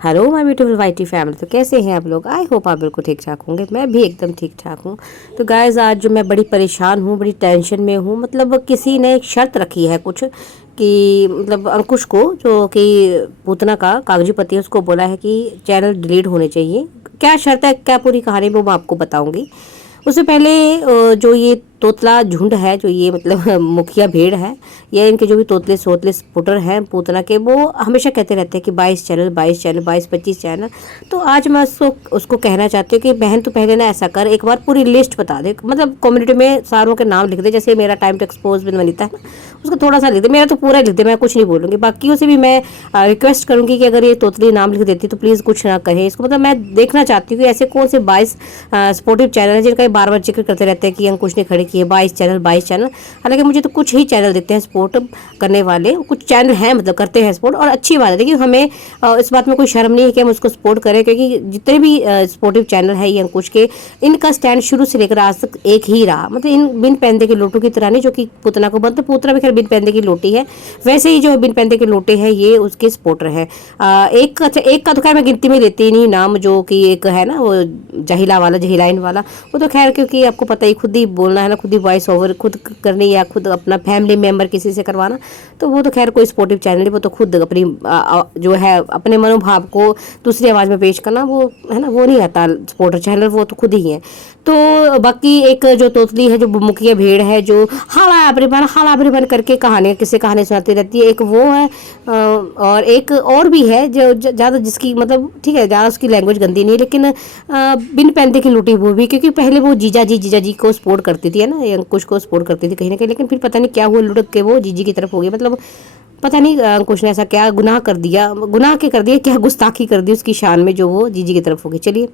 Hello my beautiful wifey family. तो कैसे हैं आप लोग? आई होप आप बिल्कुल ठीक ठाक होंगे। मैं भी एकदम ठीक ठाक हूँ। तो गाइस, आज जो मैं बड़ी परेशान हूँ, बड़ी टेंशन में हूँ। मतलब किसी ने एक शर्त रखी है कुछ कि मतलब अंकुश को, जो कि पूतना का कागजी पति है, उसको बोला है कि चैनल डिलीट होने चाहिए। क्या शर्त है, क्या पूरी कहानी वो मैं आपको बताऊंगी। उससे पहले जो ये तोतला झुंड है, जो ये मतलब मुखिया भीड़ है, या इनके जो भी तोतले सोतले पुटर हैं पूतना के, वो हमेशा कहते रहते हैं कि 22 चैनल 22 चैनल 22-25 चैनल। तो आज मैं उसको उसको कहना चाहती हूँ कि बहन, तो पहले ना ऐसा कर, एक बार पूरी लिस्ट बता दे। मतलब कम्युनिटी में सारों के नाम लिख दे, जैसे मेरा टाइम टू एक्सपोज बिन वनीता है ना, उसका थोड़ा सा लिख दे। मेरा तो पूरा लिख दे, मैं कुछ नहीं बोलूँगी। बाकियों से भी मैं रिक्वेस्ट करूँगी कि अगर ये तोतली नाम लिख देती तो प्लीज़ कुछ ना कहे इसको। मतलब मैं देखना चाहती हूँ कि ऐसे कौन से 22 सपोर्टिव चैनल है जिनका ये बार बार जिक्र करते रहते हैं कि अंकुश ने खड़े किए 22 चैनल 22 चैनल। हालांकि मुझे तो कुछ ही चैनल दिखते हैं सपोर्ट करने वाले, कुछ चैनल हैं मतलब करते हैं सपोर्ट, और अच्छी बात है। देखिए, हमें इस बात में कोई शर्म नहीं है कि हम उसको सपोर्ट करें, क्योंकि जितने भी सपोर्टिव चैनल है ये अंकुश के, इनका स्टैंड शुरू से लेकर आज तक एक ही रहा। मतलब इन बिन पैंदे के लोटों की तरह नहीं, जो कि पुतना को बनते, पुतना भी खैर बिन पैंदे की लोटी है, वैसे ही जो बिन पैंदे के लोटे हैं ये उसके सपोर्टर हैं। एक का तो खैर मैं गिनती में लेती ही नहीं नाम, जो कि एक है ना वो जहिला वाला, जहिलाइन वाला। वो तो खैर क्योंकि आपको पता ही, खुद ही बोलना है ना, खुद ही वॉइस ओवर खुद करनी, या खुद अपना फैमिली मेम्बर किसी से करवाना, तो वो तो खैर कोई सपोर्टिव चैनल नहीं। वो तो खुद अपनी जो है अपने मनोभाव को दूसरी आवाज़ में पेश करना, वो है ना, वो नहीं आता सपोर्टर चैनल, वो तो खुद ही है। तो बाकी एक जो तोतली है, जो मुखिया भेड़ है, जो हाला बन करके कहानी किसी कहानी सुनाती रहती है, एक वो है। और एक और भी है जो ज़्यादा, जिसकी मतलब ठीक है, ज़्यादा उसकी लैंग्वेज गंदी नहीं है, लेकिन बिन पैंदे की लुटी वो भी, क्योंकि पहले वो जीजा जी को सपोर्ट करती थी, है ना, अंकुश को सपोर्ट करती थी कहीं ना कहीं, लेकिन फिर पता नहीं क्या हुआ, लुढ़क के वो जीजी की तरफ हो गई। मतलब पता नहीं अंकुश ने ऐसा क्या गुनाह कर दिया, गुनाह के कर दिया, क्या गुस्ताखी कर दी उसकी शान में, जो वो जीजी की तरफ हो गई। चलिए,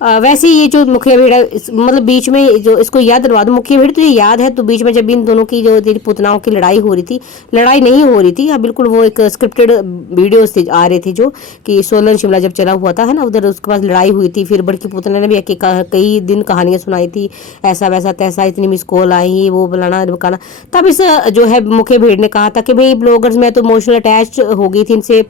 वैसे ये जो मुखिया भीड़ है, मतलब बीच में जो इसको याद दिलवा दो, मुखिया भीड़ तो ये याद है। तो बीच में जब इन दोनों की जो तेरी पुतनाओं की लड़ाई हो रही थी, लड़ाई नहीं हो रही थी, हाँ बिल्कुल, वो एक स्क्रिप्टेड वीडियोस आ रहे थे, जो कि सोलन शिमला जब चला हुआ था, है ना, उधर उसके पास लड़ाई हुई थी। फिर बड़की पुतना ने भी कई दिन कहानियां सुनाई थी, ऐसा वैसा तैसा, इतनी मिस कॉल आई, वो बुलाना ढुकाना। तब इस जो है मुखिया भीड़ ने कहा था कि भाई ब्लॉगर्स, मैं तो इमोशनल अटैच हो गई थी इनसे,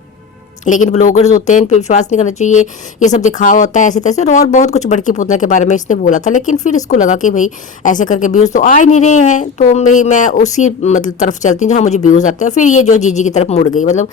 लेकिन ब्लॉगर्स होते हैं, इन पे विश्वास नहीं करना चाहिए, ये सब दिखावा होता है, ऐसे तैसे, और बहुत कुछ बड़की पूतना के बारे में इसने बोला था। लेकिन फिर इसको लगा कि भाई ऐसे करके व्यूज़ तो आ ही नहीं रहे हैं, तो मैं उसी मतलब तरफ चलती हूँ जहाँ मुझे व्यूज़ आते हैं। फिर ये जो जीजी की तरफ मुड़ गई, मतलब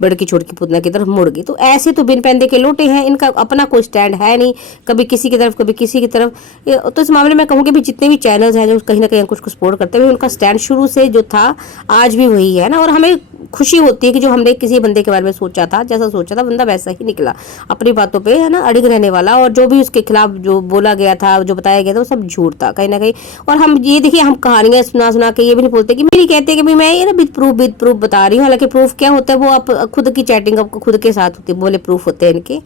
बड़की छोटकी पुतना की तरफ मुड़ गई। तो ऐसे तो बिन पैंदे के लोटे हैं, इनका अपना कोई स्टैंड है नहीं, कभी किसी की तरफ कभी किसी की तरफ। तो इस मामले में कहूँगी भी, जितने भी चैनल्स हैं जो कहीं ना कहीं अंकुश को सपोर्ट करते हैं, उनका स्टैंड शुरू से जो था आज भी वही है ना। और हमें खुशी होती है कि जो हमने किसी बंदे के बारे में सोचा था, जैसा सोचा था, बंदा वैसा ही निकला, अपनी बातों पे है ना अड़िग रहने वाला। और जो भी उसके खिलाफ जो बोला गया था, जो बताया गया था, वो सब झूठ था कहीं ना कहीं। और हम ये देखिए, हम कहानियां सुना सुना के ये भी नहीं बोलते कि, मेरी कहते हैं कि भाई मैं ये ना विद प्रूफ बता रही हूँ। हालांकि प्रूफ क्या होता है, वो आप खुद की चैटिंग आपको खुद के साथ होती है, बोले प्रूफ होते हैं इनके।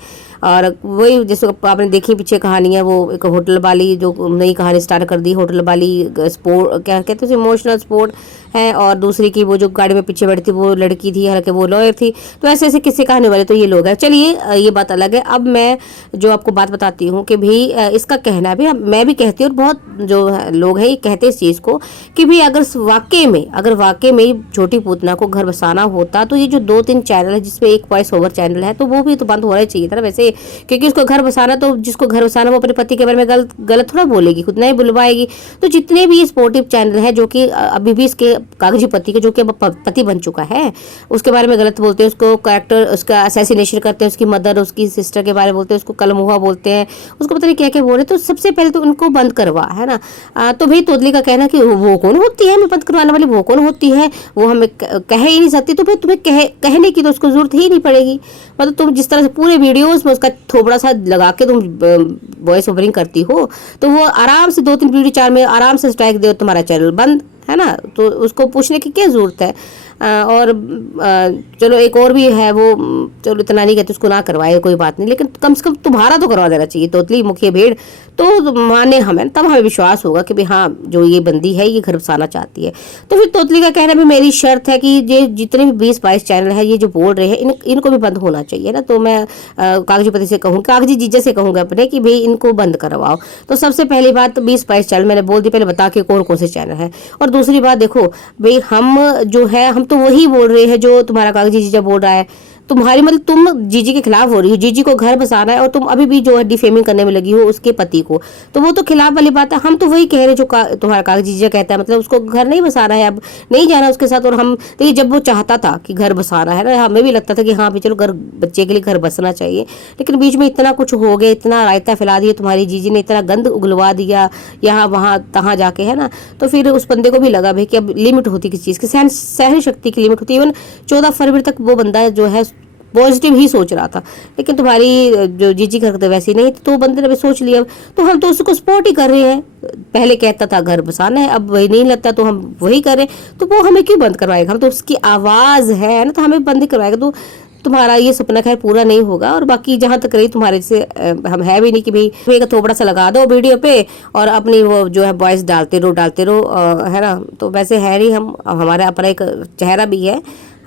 और वही जैसे आपने देखी पीछे कहानियां, वो एक होटल वाली जो नई कहानी स्टार्ट कर दी, होटल वाली स्पोर्ट क्या कहते हैं, इमोशनल स्पोर्ट है। और दूसरी की वो जो गाड़ी में पीछे बैठी थी, वो लड़की थी, हालांकि वो लॉयर थी। तो ऐसे ऐसे किस्से कहानी वाले तो ये लोग हैं। चलिए, ये बात अलग है। अब मैं जो आपको बात बताती हूँ कि भाई इसका कहना भी, मैं भी कहती हूँ, और बहुत जो लोग हैं ये कहते हैं इस चीज़ को, कि भाई अगर वाकई में छोटी पूतना को घर बसाना होता, तो ये जो 2-3 चैनल है, जिसमें एक वॉइस ओवर चैनल है, तो वो भी तो बंद होना चाहिए था ना वैसे। क्योंकि उसको घर बसाना, तो जिसको घर बसाना वो अपने पति के बारे में गलत थोड़ा बोलेगी, खुद नहीं बुलवाएगी। तो जितने भी स्पोर्टिव चैनल है, जो कि अभी भी इसके कागजी पति के, जो कि अब पति बन चुका है, उसके बारे में गलत बोलते हैं, उसको कैरेक्टर उसका असैसिनेशन करते हैं, उसकी मदर उसकी सिस्टर के बारे में बोलते हैं, उसको कलमुहा बोलते हैं, उसको पता नहीं क्या क्या बोल रहे हैं। तो सबसे पहले तो उनको बंद करवा, है ना। तो भाई तोतली का कहना कि वो कौन होती है हमें बंद करवाने वाली, वो कौन होती है, वो हमें कह ही नहीं सकती। तो भाई तुम्हें कहने की तो उसको जरूरत ही नहीं पड़ेगी। मतलब तुम जिस तरह से पूरे वीडियोस में उसका थोबड़ा सा लगा के तुम वॉइस ओवरिंग करती हो, तो वो आराम से 2-3 वीडियो 4 में आराम से स्ट्राइक दे, तुम्हारा चैनल बंद, है ना। तो उसको पूछने की क्या जरूरत है। और चलो एक और भी है, वो चलो इतना नहीं कहते उसको ना करवाए, कोई बात नहीं, लेकिन कम से कम तुम्हारा तो करवा देना चाहिए, तोतली मुखिया भेड़। तो माने हमें, तब हमें विश्वास होगा कि भाई हाँ, जो ये बंदी है ये घर बसाना चाहती है। तो फिर तोतली का कहना भी, मेरी शर्त है कि ये जितने भी 20-22 चैनल है ये जो बोल रहे हैं, इनको भी बंद होना चाहिए ना। तो मैं कागजी पति से कहूँ, कागजी जीजा से कहूँगा अपने कि भाई इनको बंद करवाओ। तो सबसे पहली बात, 20-22 चैनल मैंने बोल दी, पहले बता के कौन कौन से चैनल है। और दूसरी बात देखो भाई, हम जो है, हम तो वही बोल रहे हैं जो तुम्हारा कागजी जीजा बोल रहा है। तुम्हारी मतलब तुम जीजी के खिलाफ हो रही हो, जीजी को घर बसाना है और तुम अभी भी जो है डिफेमिंग करने में लगी हो उसके पति को, तो वो तो खिलाफ वाली बात है। हम तो वही कह रहे जो तुम्हारा काका जीजा कहता है, मतलब उसको घर नहीं बसाना है, अब नहीं जाना उसके साथ। और हम देखिए जब वो चाहता था कि घर बसाना है ना, हमें भी लगता था कि हाँ भी चलो घर, बच्चे के लिए घर बसना चाहिए, लेकिन बीच में इतना कुछ हो गया, इतना रायता फैला दिया तुम्हारी जीजी ने, इतना गंद उगलवा दिया यहाँ वहाँ तहाँ जाके, है ना। तो फिर उस बंदे को भी लगा भाई कि अब लिमिट होती किसी चीज़ की, सहन शक्ति की लिमिट होती है। इवन 14 फरवरी तक वो बंदा जो है पॉजिटिव ही सोच रहा था, लेकिन तुम्हारी जो जीजी करते वैसी नहीं, तो बंदे ने भी सोच लिया। तो हम तो उसको सपोर्ट ही कर रहे हैं, पहले कहता था घर बसाना है, अब वही नहीं लगता तो हम वही करें, तो वो हमें क्यों बंद करवाएगा, हम तो उसकी आवाज़ है ना, तो हमें बंद ही करवाएगा। तो तुम्हारा ये सपना खैर पूरा नहीं होगा। और बाकी जहाँ तक रही तुम्हारे से, हम है भी नहीं कि भाई एक थोड़ा सा लगा दो वीडियो पे और अपनी वो जो है वॉइस डालते रहो, है ना। तो वैसे है नहीं, हम हमारा अपना एक चेहरा भी है,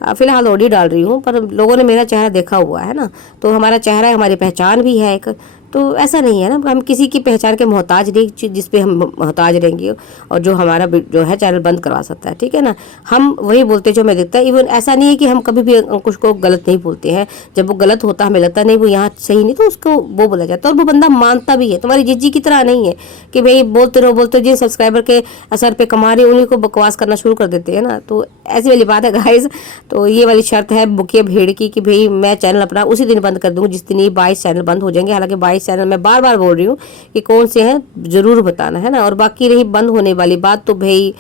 फिलहाल ऑडियो डाल रही हूँ, पर लोगों ने मेरा चेहरा देखा हुआ है ना, तो हमारा चेहरा है, हमारी पहचान भी है एक। तो ऐसा नहीं है ना, हम किसी की पहचान के मोहताज नहीं जिस पे हम मोहताज रहेंगे और जो हमारा जो है चैनल बंद करवा सकता है, ठीक है ना। हम वही बोलते जो हमें दिखता है। इवन ऐसा नहीं है कि हम कभी भी अंकुश को गलत नहीं बोलते हैं, जब वो गलत होता हमें लगता नहीं वो यहाँ सही नहीं, तो उसको वो बोला जाता है और वो बंदा मानता भी है। तुम्हारी जीजी की तरह नहीं है कि भाई बोलते रहो, जिन सब्सक्राइबर के असर पे कमा रहे उन्हीं को बकवास करना शुरू कर देते हैं ना। तो ऐसी वाली बात है गाइज। तो ये वाली शर्त है बुकिया भेड़ की कि भाई मैं चैनल अपना उसी दिन बंद कर दूंगी जिस दिन ये 22 चैनल बंद हो जाएंगे। हालांकि 22 चैनल मैं बार बार बोल रही हूँ कि कौन से हैं जरूर बताना, है ना। और बाकी रही बंद होने वाली बात, तो भाई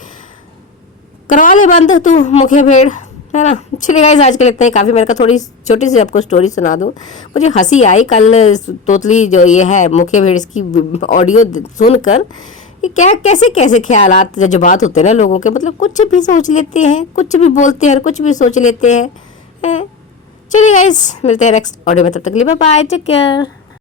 करवा ले बंद तू मुखिया भेड़, है ना। चलिए गाइस आज के लिए इतना ही काफ़ी। मेरे का थोड़ी छोटी सी आपको स्टोरी सुना दूँ, मुझे हंसी आई कल तोतली जो ये है मुखिया भेड़ इसकी ऑडियो सुनकर। ये क्या कैसे कैसे ख्यालात जज्बात होते हैं ना लोगों के, मतलब कुछ भी सोच लेते हैं, कुछ भी बोलते हैं और कुछ भी सोच लेते हैं। चलिए गाइस मिलते हैं नेक्स्ट ऑडियो में, तब तक के लिए बाय बाय, टेक केयर।